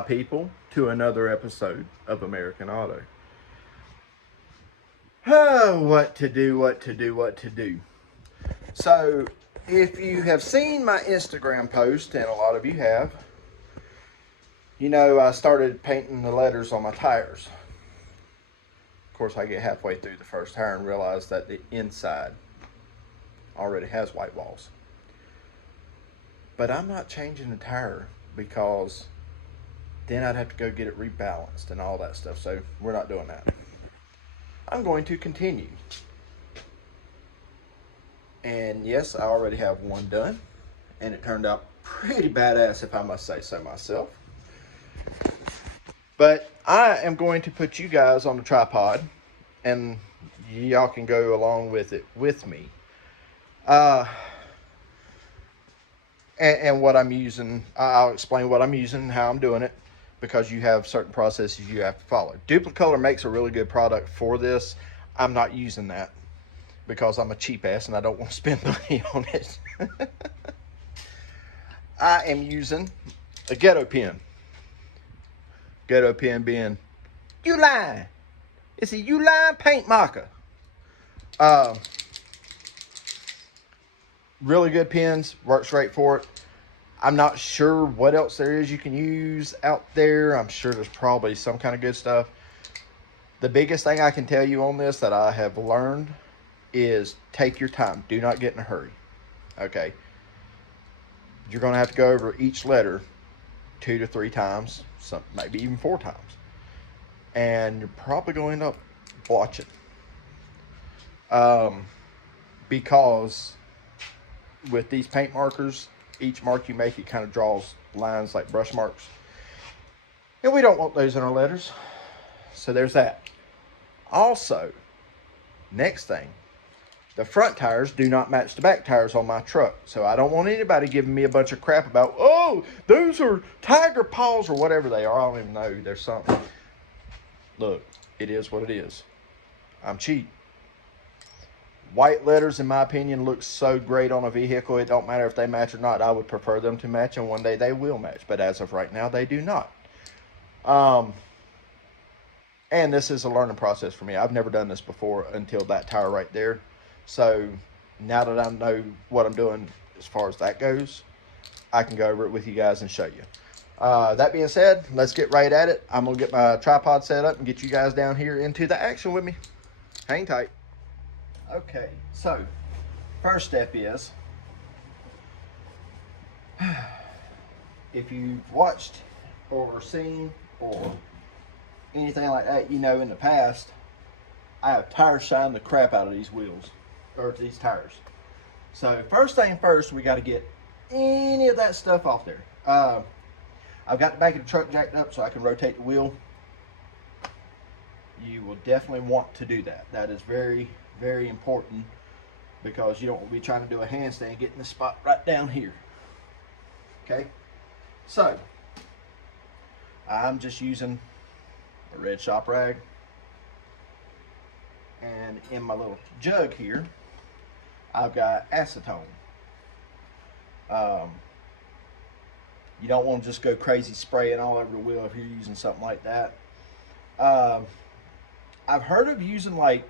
my people, to another episode of American Auto. Oh, what to do, what to do, what to do. So, if you have seen my Instagram post, and a lot of you have, you know I started painting the letters on my tires. Of course, I get halfway through the first tire and realize that the inside already has white walls. But I'm not changing the tire because then I'd have to go get it rebalanced and all that stuff. So we're not doing that. I'm going to continue. And yes, I already have one done. And it turned out pretty badass, if I must say so myself. But I am going to put you guys on the tripod. And y'all can go along with it with me. And what I'm using, I'll explain what I'm using and how I'm doing it, because you have certain processes you have to follow. Duplicolor makes a really good product for this. I'm not using that because I'm a cheap ass and I don't want to spend money on it. I am using a Ghetto pen. Ghetto pen being Uline. It's a Uline paint marker. Really good pens, works great for it. I'm not sure what else there is you can use out there. I'm sure there's probably some kind of good stuff. The biggest thing I can tell you on this that I have learned is take your time. Do not get in a hurry. Okay. You're going to have to go over each letter 2 to 3 times, some maybe even 4 times. And you're probably going to end up blotching. Because with these paint markers, each mark you make, it kind of draws lines like brush marks. And we don't want those in our letters. So there's that. Also, next thing, the front tires do not match the back tires on my truck. So I don't want anybody giving me a bunch of crap about, oh, those are tiger paws or whatever they are. I don't even know. There's something. Look, it is what it is. I'm cheap. White letters, in my opinion, look so great on a vehicle. It don't matter if they match or not. I would prefer them to match, and one day they will match. But as of right now, they do not. And this is a learning process for me. I've never done this before until that tire right there. So now that I know what I'm doing as far as that goes, I can go over it with you guys and show you. That being said, let's get right at it. I'm going to get my tripod set up and get you guys down here into the action with me. Hang tight. Okay, so first step is, if you've watched or seen or anything like that, you know in the past, I have tire shined the crap out of these wheels, or these tires. So first thing first, we got to get any of that stuff off there. I've got the back of the truck jacked up so I can rotate the wheel. You will definitely want to do that. That is very, very important, because you don't want to be trying to do a handstand getting the spot right down here. Okay, so I'm just using a red shop rag, and in my little jug here I've got acetone. You don't want to just go crazy spraying all over the wheel if you're using something like that. I've heard of using like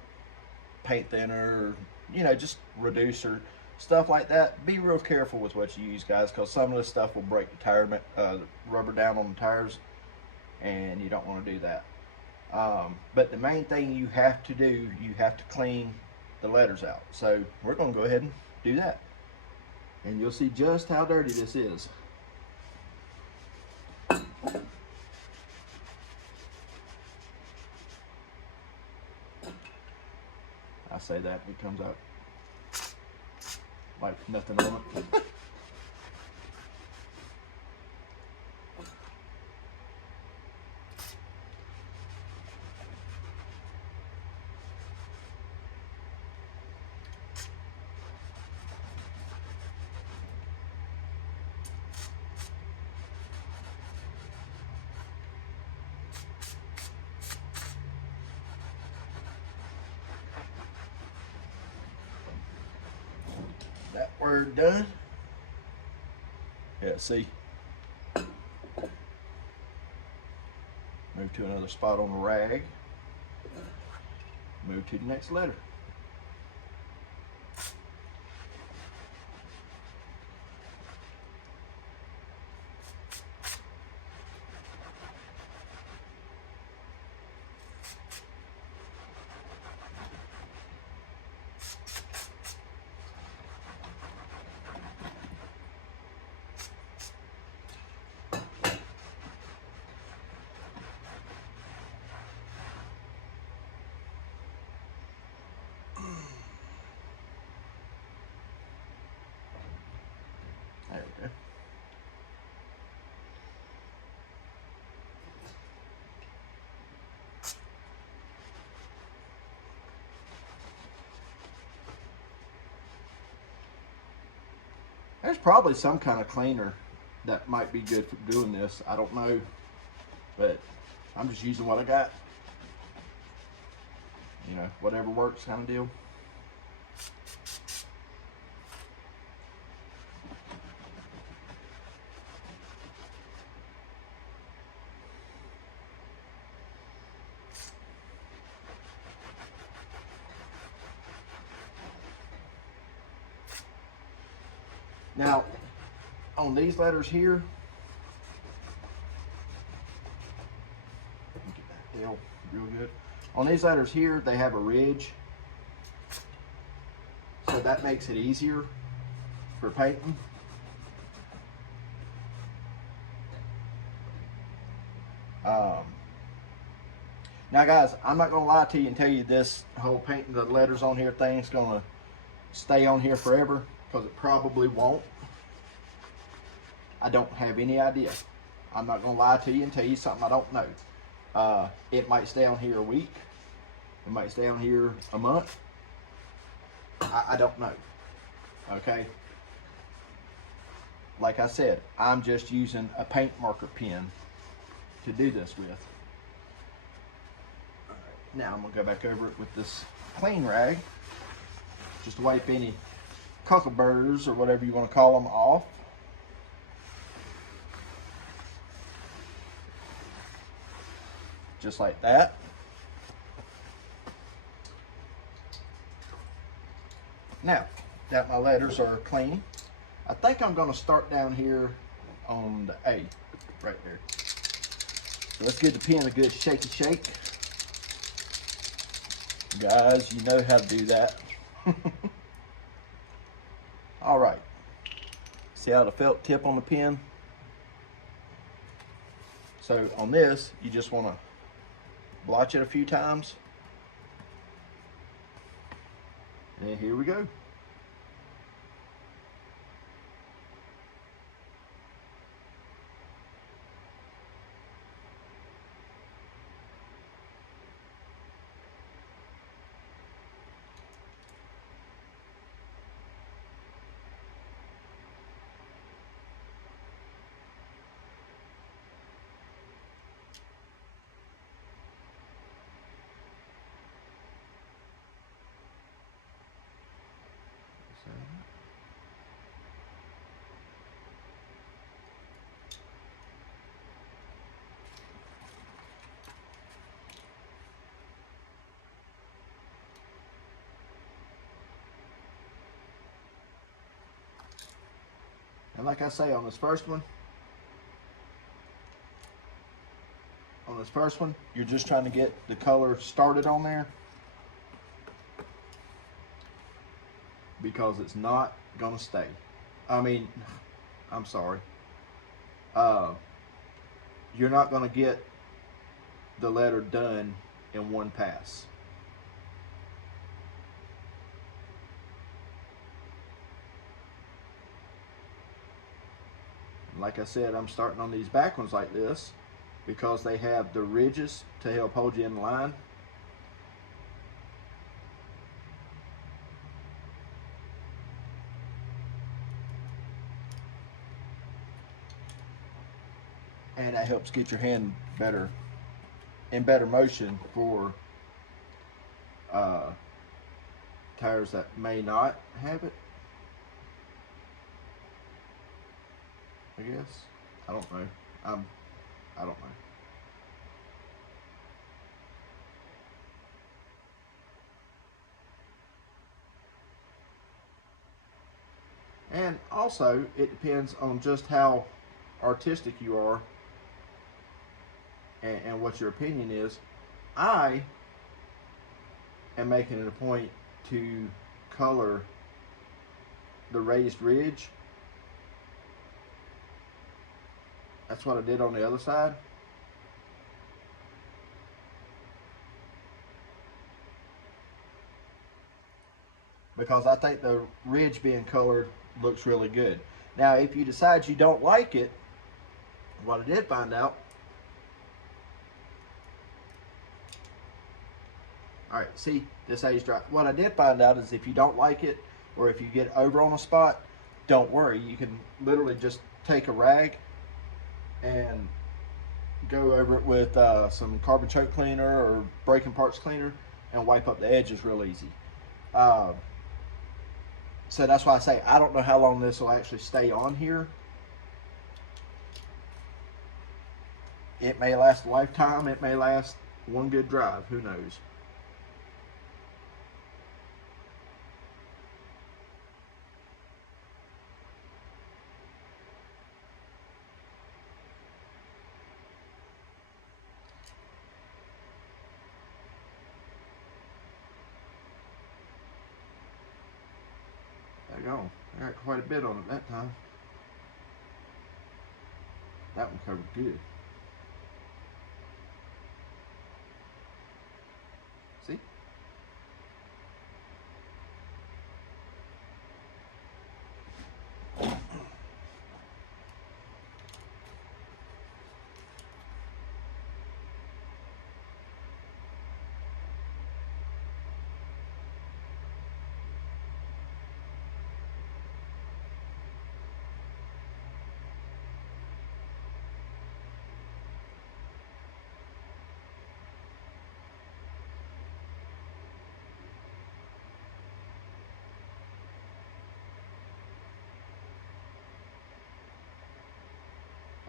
paint thinner, or, just reducer, stuff like that. Be real careful with what you use, guys, because some of this stuff will break the tire, the rubber down on the tires, and you don't want to do that. But the main thing you have to do, you have to clean the letters out. So we're going to go ahead and do that, and you'll see just how dirty this is. I say that, it comes out like nothing on it. That word done. Yeah, see. Move to another spot on the rag. Move to the next letter. There we go. There's probably some kind of cleaner that might be good for doing this. I don't know, but I'm just using what I got. You know, whatever works kind of deal. Now, on these letters here, get that L real good. On these letters here, they have a ridge, so that makes it easier for painting. Now, guys, I'm not gonna lie to you and tell you this whole painting the letters on here thing's gonna stay on here forever, because it probably won't. I don't have any idea. I'm not gonna lie to you and tell you something I don't know. It might stay on here a week. It might stay on here a month. I don't know. Okay. Like I said, I'm just using a paint marker pen to do this with. All right, now I'm gonna go back over it with this clean rag, just to wipe any cockleburrs or whatever you want to call them off. Just like that. Now that my letters are clean, I think I'm going to start down here on the A, right there. So let's give the pen a good shaky shake. Guys, you know how to do that. All right. See how the felt tip on the pen? So on this, you just want to blotch it a few times. And here we go. And like I say, on this first one, you're just trying to get the color started on there, because it's not gonna stay. I mean, I'm sorry. You're not gonna get the letter done in one pass. Like I said, I'm starting on these back ones like this because they have the ridges to help hold you in line. And that helps get your hand better, in better motion for tires that may not have it. I guess. I don't know. I don't know. And also, it depends on just how artistic you are and what your opinion is. I am making it a point to color the raised ridge. That's what I did on the other side. Because I think the ridge being colored looks really good. Now, if you decide you don't like it, what I did find out. All right, see, this aged dry. What I did find out is if you don't like it, or if you get over on a spot, don't worry. You can literally just take a rag and go over it with some carbon choke cleaner or breaking parts cleaner and wipe up the edges real easy. Uh, so that's why I say I don't know how long this will actually stay on here. It may last a lifetime. It may last one good drive. Who knows? There you go. I got quite a bit on it that time. That one covered good. See?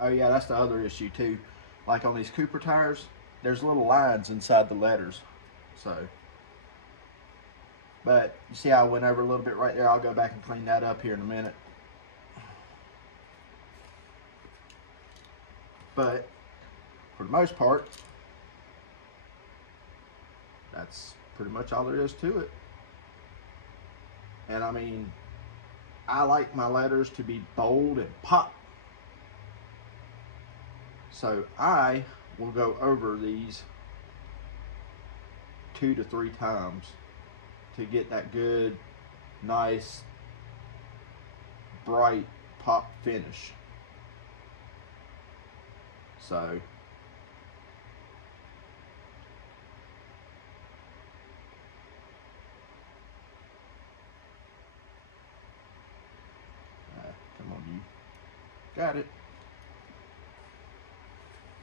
Oh yeah, that's the other issue too. Like on these Cooper tires, there's little lines inside the letters. So, but you see how I went over a little bit right there? I'll go back and clean that up here in a minute. But for the most part, that's pretty much all there is to it. And I mean, I like my letters to be bold and pop. So I will go over these 2 to 3 times to get that good, nice, bright pop finish. So come on, you got it,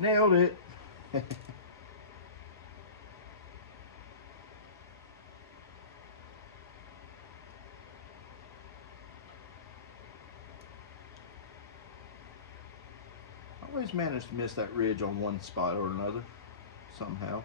nailed it. Always managed to miss that ridge on one spot or another somehow.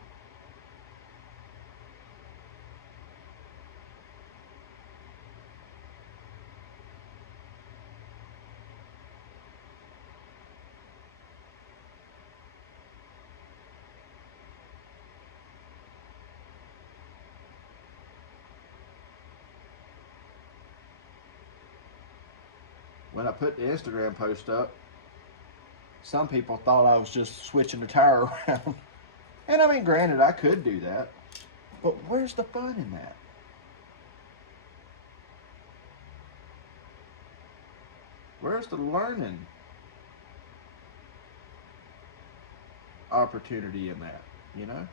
When I put the Instagram post up, some people thought I was just switching the tire around. And I mean, granted, I could do that, but where's the fun in that? Where's the learning opportunity in that, you know?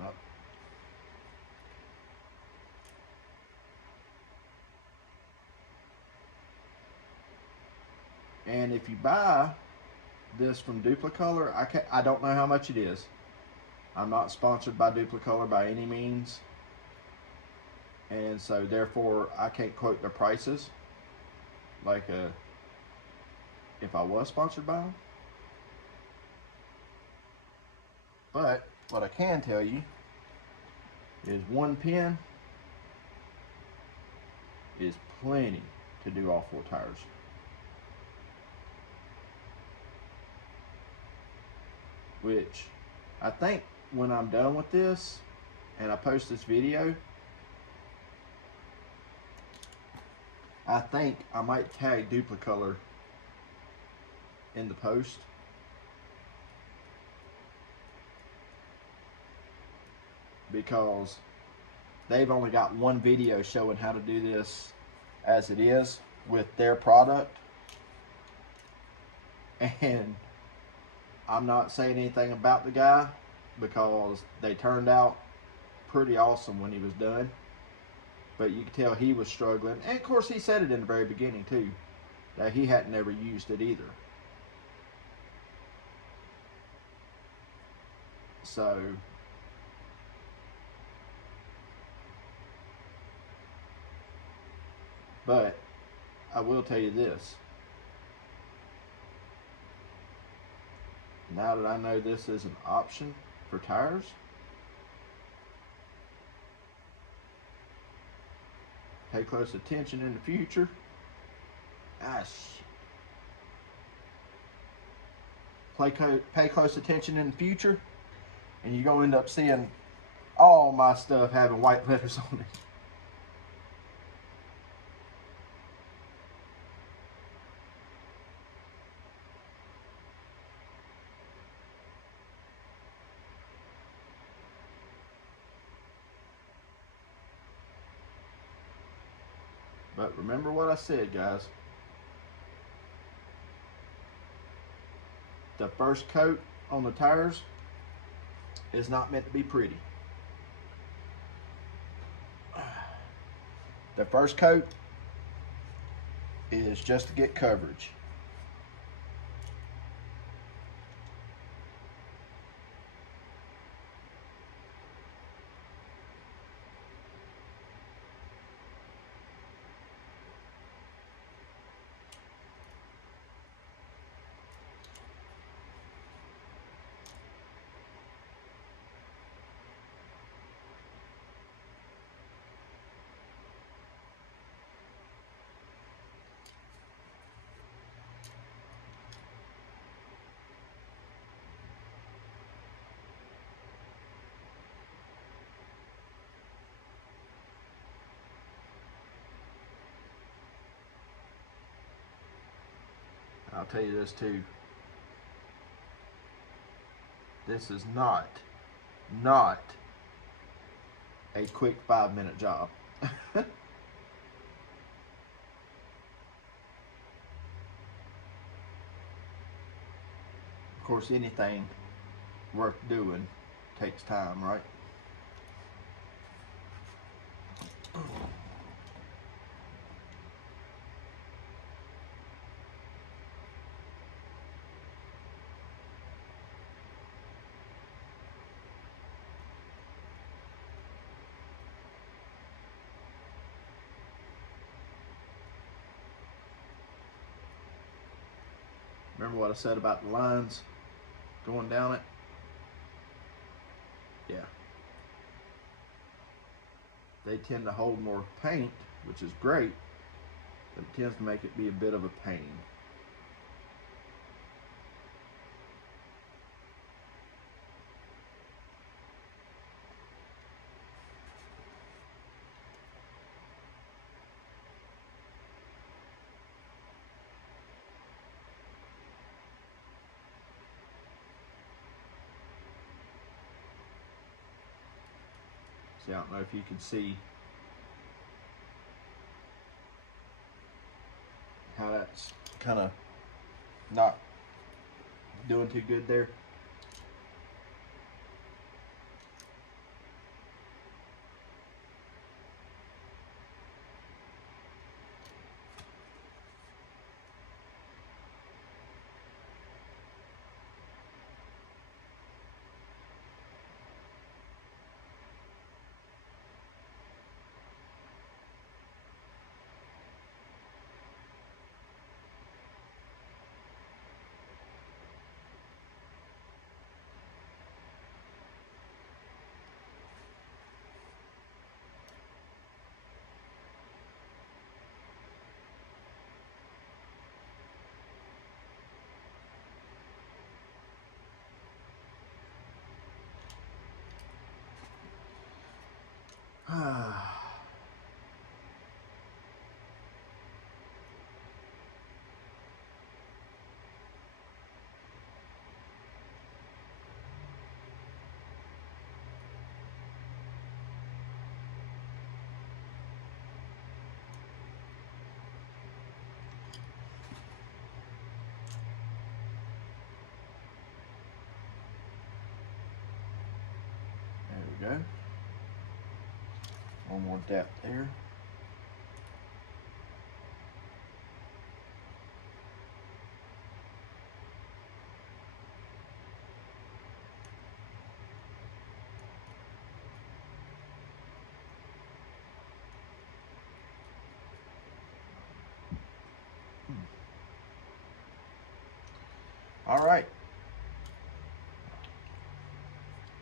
Oh. And if you buy this from Duplicolor, I don't know how much it is. I'm not sponsored by Duplicolor by any means, and so therefore I can't quote their prices like if I was sponsored by them. But what I can tell you is one pin is plenty to do all 4 tires. Which I think when I'm done with this and I post this video, I think I might tag Duplicolor in the post. Because they've only got one video showing how to do this as it is with their product. And I'm not saying anything about the guy because they turned out pretty awesome when he was done. But you could tell he was struggling. And of course he said it in the very beginning too, that he hadn't ever used it either. So but I will tell you this. Now that I know this is an option for tires, pay close attention in the future. Pay close attention in the future, and you're going to end up seeing all my stuff having white letters on it. But remember what I said, guys. The first coat on the tires is not meant to be pretty. The first coat is just to get coverage. I'll tell you this too. This is not a quick 5-minute job. Of course, anything worth doing takes time, right? Remember what I said about the lines going down it? Yeah. They tend to hold more paint, which is great, but it tends to make it be a bit of a pain. See, I don't know if you can see how that's kind of not doing too good there. There we go. One more depth there. All right.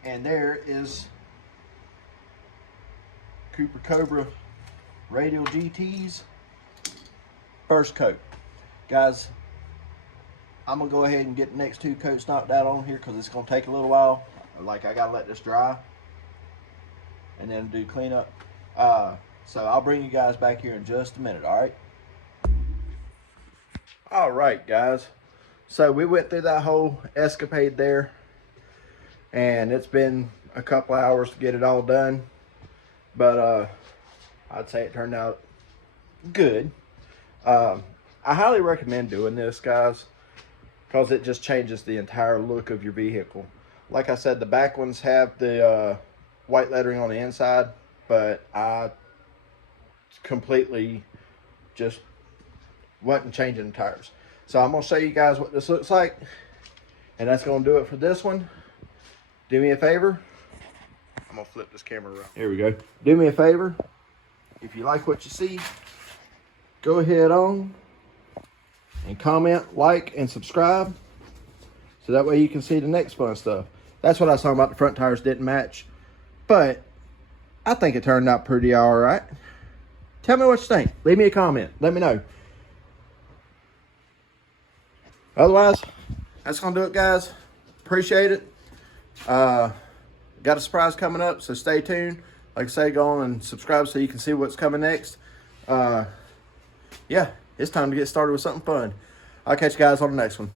And there is Cooper Cobra Radial GT's first coat. Guys, I'm gonna go ahead and get the next 2 coats knocked out on here because it's gonna take a little while. Like, I gotta let this dry and then do cleanup. So I'll bring you guys back here in just a minute, all right? All right, guys. So we went through that whole escapade there, and it's been a couple hours to get it all done, but I'd say it turned out good. I highly recommend doing this, guys, because it just changes the entire look of your vehicle. Like I said, the back ones have the white lettering on the inside, but I completely just wasn't changing the tires. So I'm going to show you guys what this looks like, and that's going to do it for this one. Do me a favor. I'm going to flip this camera around. Here we go. Do me a favor. If you like what you see, go ahead on and comment, like, and subscribe, so that way you can see the next fun stuff. That's what I was talking about. The front tires didn't match, but I think it turned out pretty all right. Tell me what you think. Leave me a comment. Let me know. Otherwise, that's going to do it, guys. Appreciate it. Got a surprise coming up, so stay tuned. Like I say, go on and subscribe so you can see what's coming next. Yeah, it's time to get started with something fun. I'll catch you guys on the next one.